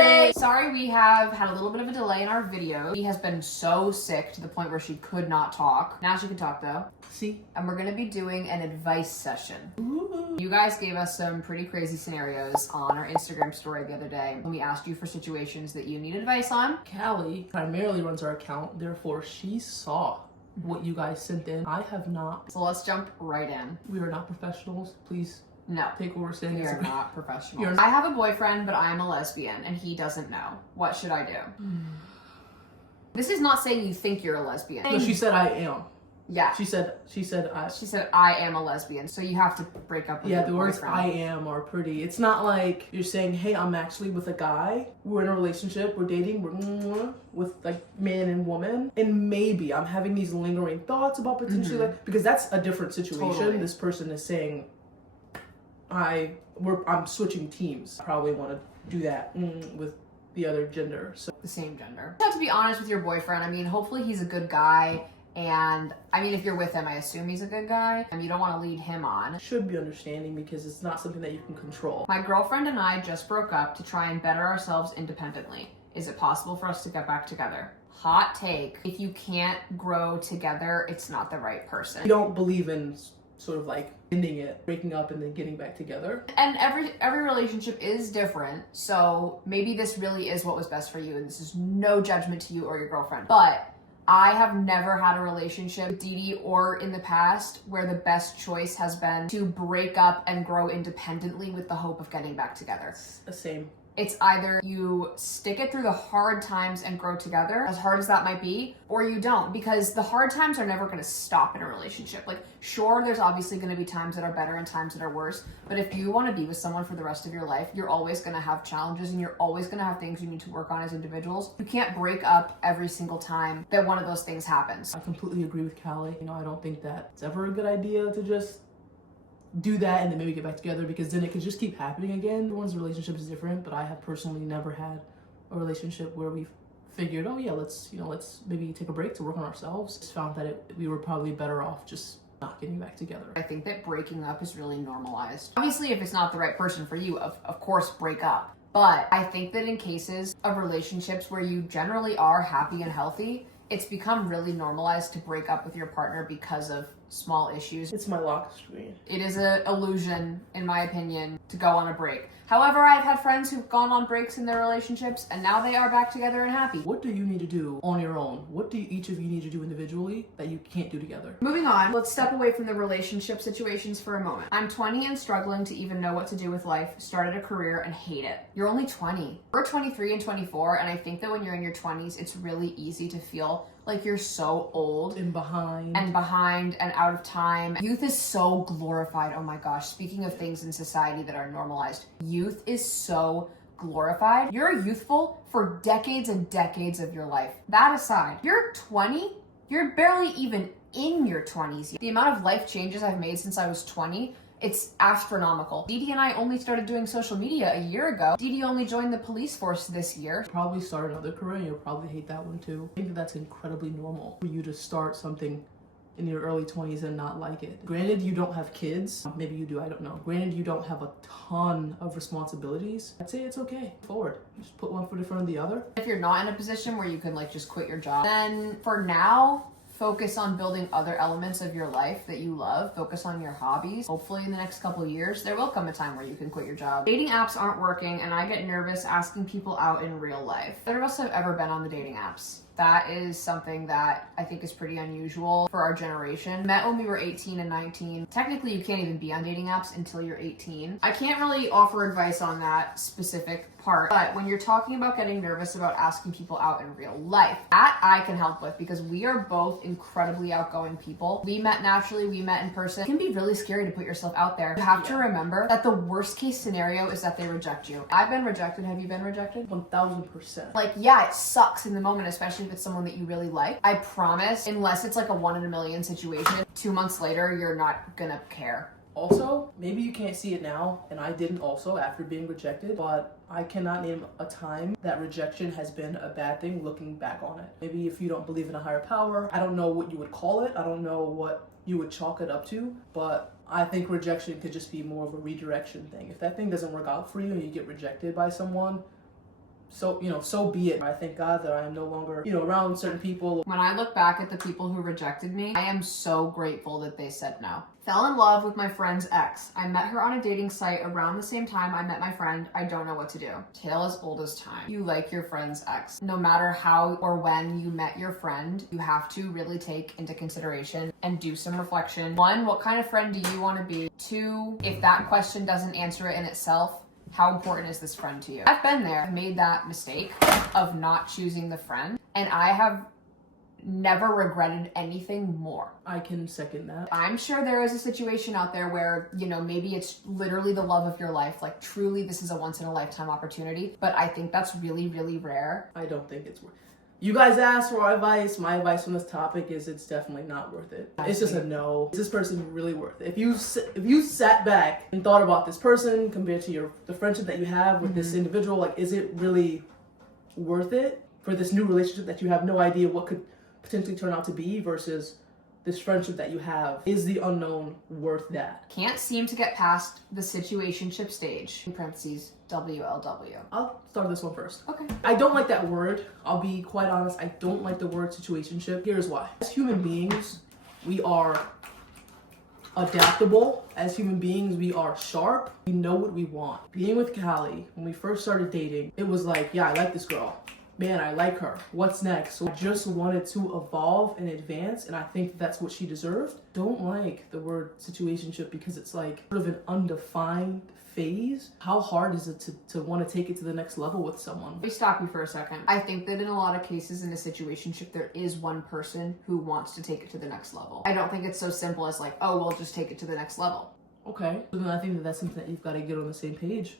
Wednesday. Sorry we have had a little bit of a delay in our video. He has been so sick to the point where she could not talk. Now she can talk though. See? And we're gonna be doing an advice session. Ooh. You guys gave us some pretty crazy scenarios on our Instagram story the other day when we asked you for situations that you need advice on. Callie primarily runs our account, therefore she saw what you guys sent in. I have not. So let's jump right in. We are not professionals. Please No. take what we're saying. We are not professionals. You're- I have a boyfriend, but I'm a lesbian and he doesn't know. What should I do? This is not saying you think you're a lesbian. No, she said I am. Yeah. She said I. She said, I am a lesbian, so you have to break up with Yeah, your the words boyfriend. I am are pretty. It's not like you're saying, hey, I'm actually with a guy. We're in a relationship. We're dating. We're with like man and woman. And maybe I'm having these lingering thoughts about potentially like, because that's a different situation. Totally. This person is saying, I'm switching teams. I probably want to do that with the other gender. So The same gender. You have to be honest with your boyfriend. I mean, hopefully he's a good guy. And I mean, if you're with him, I assume he's a good guy. And you don't want to lead him on. should be understanding because it's not something that you can control. My girlfriend and I just broke up to try and better ourselves independently. Is it possible for us to get back together? Hot take. If you can't grow together, it's not the right person. You don't believe in sort of like ending it, breaking up, and then getting back together. And every relationship is different, so maybe this really is what was best for you, and this is no judgment to you or your girlfriend. But I have never had a relationship with DeeDee or in the past where the best choice has been to break up and grow independently with the hope of getting back together. It's the same. It's either you stick it through the hard times and grow together, as hard as that might be, or you don't, because the hard times are never going to stop in a relationship. Like, sure, there's obviously going to be times that are better and times that are worse, but if you want to be with someone for the rest of your life, you're always going to have challenges and you're always going to have things you need to work on as individuals. You can't break up every single time that one of those things happens. I completely agree with Callie. You know, I don't think that it's ever a good idea to just do that and then maybe get back together, because then it could just keep happening again. Everyone's relationship is different, but I have personally never had a relationship where we figured, oh yeah, let's maybe take a break to work on ourselves. Just found that we were probably better off just not getting back together. I think that breaking up is really normalized. Obviously, if it's not the right person for you, of course, break up. But I think that in cases of relationships where you generally are happy and healthy, it's become really normalized to break up with your partner because of small issues. It's my lock screen. It is an illusion, in my opinion, to go on a break. However, I've had friends who've gone on breaks in their relationships and now they are back together and happy. What do you need to do on your own? What do each of you need to do individually that you can't do together? Moving on, let's step away from the relationship situations for a moment. I'm 20 and struggling to even know what to do with life, started a career and hate it. You're only 20. We're 23 and 24, and I think that when you're in your 20s, it's really easy to feel like you're so old And behind and out of time. Youth is so glorified. Oh my gosh, speaking of things in society that are normalized, youth is so glorified. You're youthful for decades and decades of your life. That aside, you're 20, you're barely even in your 20s. The amount of life changes I've made since I was 20, it's astronomical. DeeDee and I only started doing social media a year ago. DeeDee only joined the police force this year. probably start another career and you'll probably hate that one too. I think that that's incredibly normal for you to start something in your early 20s and not like it. Granted, you don't have kids. Maybe you do, I don't know. Granted, you don't have a ton of responsibilities. I'd say it's okay. Forward. Just put one foot in front of the other. If you're not in a position where you can like just quit your job, then for now, focus on building other elements of your life that you love. Focus on your hobbies. Hopefully in the next couple of years, there will come a time where you can quit your job. Dating apps aren't working and I get nervous asking people out in real life. None of us have ever been on the dating apps. That is something that I think is pretty unusual for our generation. Met when we were 18 and 19. Technically, you can't even be on dating apps until you're 18. I can't really offer advice on that specific part, but when you're talking about getting nervous about asking people out in real life, that I can help with because we are both incredibly outgoing people. We met naturally, we met in person. It can be really scary to put yourself out there. You have to remember that the worst case scenario is that they reject you. I've been rejected. Have you been rejected? 1000%. Like, yeah, it sucks in the moment, especially if it's someone that you really like. I promise, unless it's like a 1 in a million situation, 2 months later, you're not gonna care. Also, maybe you can't see it now, and I didn't also after being rejected, but I cannot name a time that rejection has been a bad thing looking back on it. Maybe if you don't believe in a higher power, I don't know what you would call it, I don't know what you would chalk it up to, but I think rejection could just be more of a redirection thing. If that thing doesn't work out for you and you get rejected by someone, so be it. I thank God that I am no longer, around certain people. When I look back at the people who rejected me, I am so grateful that they said no. Fell in love with my friend's ex. I met her on a dating site around the same time I met my friend. I don't know what to do. Tale as old as time. You like your friend's ex. No matter how or when you met your friend, you have to really take into consideration and do some reflection. 1, what kind of friend do you want to be? 2, if that question doesn't answer it in itself, how important is this friend to you? I've been there. I made that mistake of not choosing the friend, and I have never regretted anything more. I can second that. I'm sure there is a situation out there where, maybe it's literally the love of your life. Like, truly, this is a once in a lifetime opportunity. But I think that's really, really rare. I don't think it's worth it. You guys asked for our advice. My advice on this topic is it's definitely not worth it. It's just a no. Is this person really worth it? If you sat back and thought about this person compared to the friendship that you have with this individual, like, is it really worth it for this new relationship that you have no idea what could potentially turn out to be versus this friendship that you have? Is the unknown worth that? Can't seem to get past the situationship stage. In parentheses, WLW. I'll start this one first. Okay. I don't like that word. I'll be quite honest. I don't like the word situationship. Here's why. As human beings, we are adaptable. As human beings, we are sharp. We know what we want. Being with Callie, when we first started dating, it was like, yeah, I like this girl. Man, I like her. What's next? So I just wanted to evolve and advance, and I think that's what she deserved. Don't like the word situationship because it's like sort of an undefined phase. How hard is it to want to take it to the next level with someone? Let me stop you for a second. I think that in a lot of cases in a situationship, there is one person who wants to take it to the next level. I don't think it's so simple as like, oh, we'll just take it to the next level. Okay. So then I think that's something that you've got to get on the same page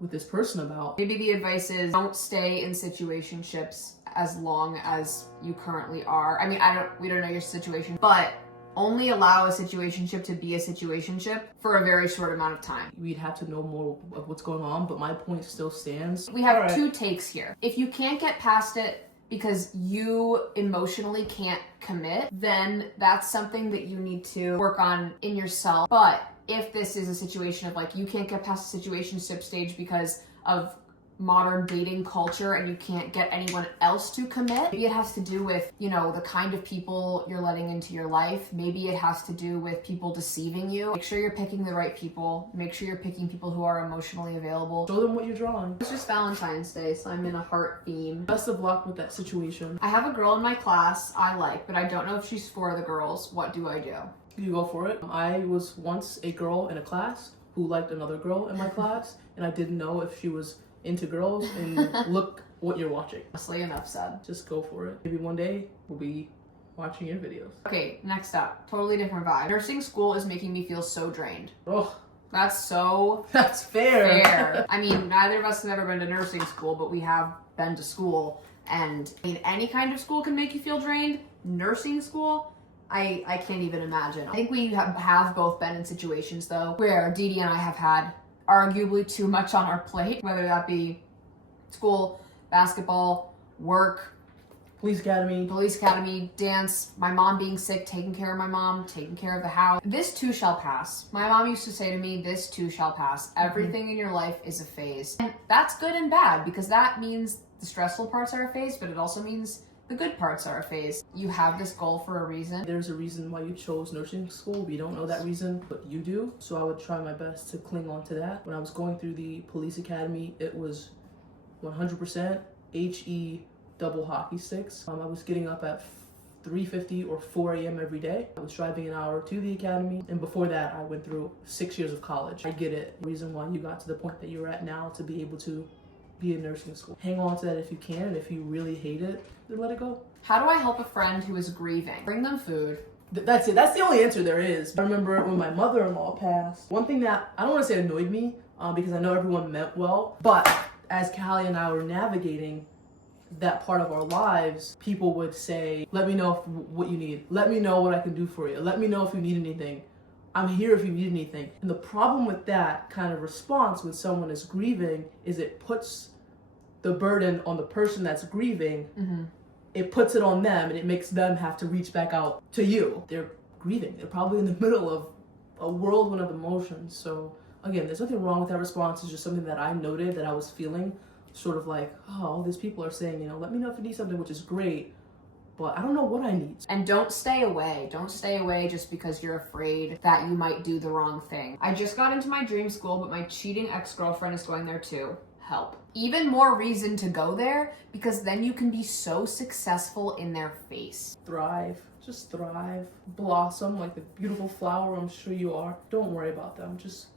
with this person about. Maybe the advice is don't stay in situationships as long as you currently are. I mean, we don't know your situation, but only allow a situationship to be a situationship for a very short amount of time. We'd have to know more of what's going on, but my point still stands. We have 2 takes here. If you can't get past it because you emotionally can't commit, then that's something that you need to work on in yourself. But if this is a situation of like you can't get past the situationship stage because of modern dating culture and you can't get anyone else to commit, maybe it has to do with, the kind of people you're letting into your life. Maybe it has to do with people deceiving you. Make sure you're picking the right people. Make sure you're picking people who are emotionally available. Show them what you're drawing. It's just Valentine's Day, so I'm in a heart theme. Best of luck with that situation. I have a girl in my class I like, but I don't know if she's for the girls. What do I do? You go for it. I was once a girl in a class who liked another girl in my class, and I didn't know if she was into girls, and look what you're watching. Honestly, enough said. Just go for it. Maybe one day we'll be watching your videos. Okay, next up. Totally different vibe. Nursing school is making me feel so drained. Oh, that's fair. I mean, neither of us have ever been to nursing school, but we have been to school, and any kind of school can make you feel drained. Nursing school, I can't even imagine. I think we have both been in situations though where DeeDee and I have had arguably too much on our plate, whether that be school, basketball, work, police academy, dance, my mom being sick, taking care of my mom, taking care of the house. This too shall pass. My mom used to say to me, this too shall pass. Everything in your life is a phase. And that's good and bad because that means the stressful parts are a phase, but it also means the good parts are a phase. You have this goal for a reason. There's a reason why you chose nursing school. We don't know that reason, but you do. So I would try my best to cling on to that. When I was going through the police academy, it was 100% HE double hockey sticks. I was getting up at 3:50 or 4 a.m. every day. I was driving an hour to the academy. And before that, I went through 6 years of college. I get it. The reason why you got to the point that you're at now to be able to be in nursing school. Hang on to that if you can, and if you really hate it, then let it go. How do I help a friend who is grieving? Bring them food. That's it. That's the only answer there is. I remember when my mother-in-law passed, one thing that I don't want to say annoyed me, because I know everyone meant well, but as Callie and I were navigating that part of our lives, people would say, let me know what you need. Let me know what I can do for you. Let me know if you need anything. I'm here if you need anything. And the problem with that kind of response when someone is grieving is it puts the burden on the person that's grieving. Mm-hmm. It puts it on them and it makes them have to reach back out to you. They're grieving. They're probably in the middle of a whirlwind of emotions. So again, there's nothing wrong with that response. It's just something that I noted that I was feeling sort of like, oh, all these people are saying, you know, let me know if you need something, which is great, but I don't know what I need. And don't stay away. Don't stay away just because you're afraid that you might do the wrong thing. I just got into my dream school, but my cheating ex-girlfriend is going there too. Help. Even more reason to go there, because then you can be so successful in their face. Thrive. Just thrive. Blossom like the beautiful flower I'm sure you are. Don't worry about them. Just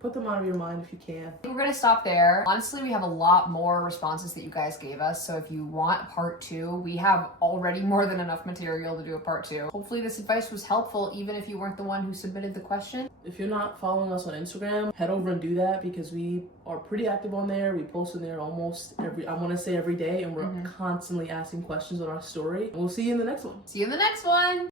put them out of your mind if you can. We're gonna stop there. Honestly, we have a lot more responses that you guys gave us, so if you want part 2, we have already more than enough material to do a part 2. Hopefully this advice was helpful, even if you weren't the one who submitted the question. If you're not following us on Instagram, head over and do that, because we are pretty active on there. We post in there almost every day, and we're constantly asking questions on our story. And we'll see you in the next one. See you in the next one!